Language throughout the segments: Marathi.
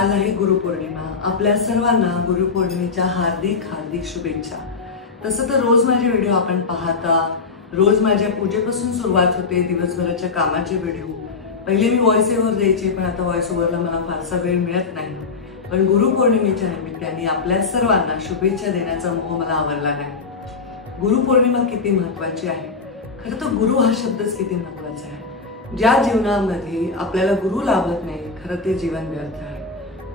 आज आहे गुरुपौर्णिमा। आपल्या सर्वांना गुरुपौर्णिमेच्या हार्दिक हार्दिक शुभेच्छा। तसं तर रोज माझे व्हिडिओ आपण पाहता, रोज माझ्या पूजेपासून सुरुवात होते, दिवसभराच्या कामाचे व्हिडिओ। पहिले मी व्हॉइस ओव्हर द्यायचे, पण आता व्हॉइस ओव्हरला मला फारसा वेळ मिळत नाही। पण गुरुपौर्णिमेच्या निमित्ताने आपल्या सर्वांना शुभेच्छा देण्याचा मोह मला आवरला नाही। गुरुपौर्णिमा किती महत्त्वाची आहे। खरं तर गुरु हा शब्दच किती महत्त्वाचा आहे। ज्या जीवनामध्ये आपल्याला गुरु लाभत नाही, खरं ते जीवन व्यर्थ आहे।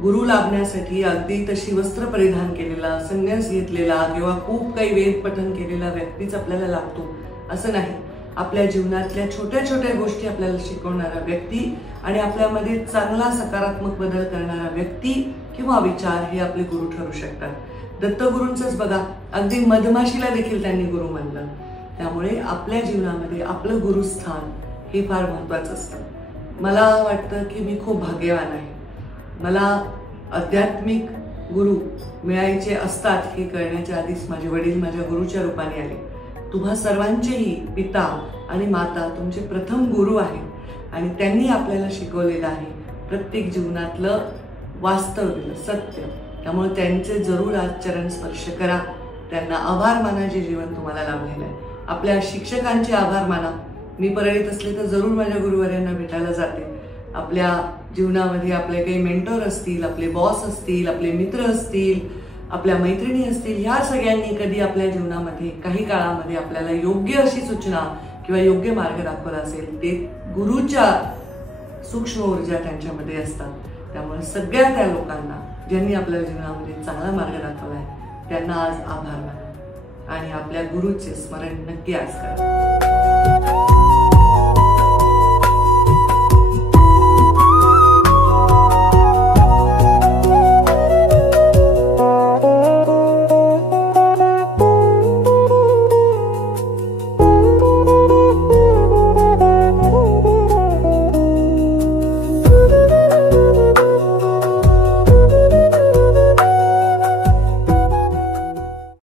गुरु लाभण्यासाठी अगदी तशी वस्त्र परिधान केलेला, संन्यास घेतलेला किंवा खूप काही वेद पठण केलेला व्यक्तीच आपल्याला लाभतो असं नाही। आपल्या जीवनातल्या छोट्या छोट्या गोष्टी आपल्याला शिकवणारा व्यक्ती आणि आपल्यामध्ये चांगला सकारात्मक बदल करणारा व्यक्ती किंवा विचार हे आपले गुरु ठरू शकतात। दत्तगुरूंचंच बघा, अगदी मधमाशीला देखील त्यांनी गुरु मानलं। त्यामुळे आपल्या जीवनामध्ये आपलं गुरुस्थान हे फार महत्त्वाचं असतं। मला वाटतं की मी खूप भाग्यवान आहे। मला आध्यात्मिक गुरु मिळायचे असतात हे कळण्याच्या आधीच माझे वडील माझ्या गुरुच्या रूपाने आले। तुम्हा सर्वांचेही पिता आणि माता तुमचे प्रथम गुरु आहेत आणि त्यांनी आपल्याला शिकवलेलं आहे प्रत्येक जीवनातलं वास्तव्य सत्य। त्यामुळे त्यांचे जरूर आज चरण स्पर्श करा, त्यांना आभार माना जे जीवन तुम्हाला लाभलेलं आहे। आपल्या शिक्षकांचे आभार माना। मी परळीत असले तर जरूर माझ्या गुरुवर्यांना भेटायला जाते। आपल्या जीवनामध्ये आपले काही मेंटॉर असतील, आपले बॉस असतील, आपले मित्र असतील, आपल्या मैत्रिणी असतील, ह्या सगळ्यांनी कधी आपल्या जीवनामध्ये काही काळामध्ये आपल्याला योग्य अशी सूचना किंवा योग्य मार्ग दाखवला असेल, ते गुरुच्या सूक्ष्म ऊर्जा त्यांच्यामध्ये असतात। त्यामुळे सगळ्या त्या लोकांना ज्यांनी आपल्या जीवनामध्ये चांगला मार्ग दाखवलाय त्यांना आज आभार माना आणि आपल्या गुरुचे स्मरण नक्की आज करा।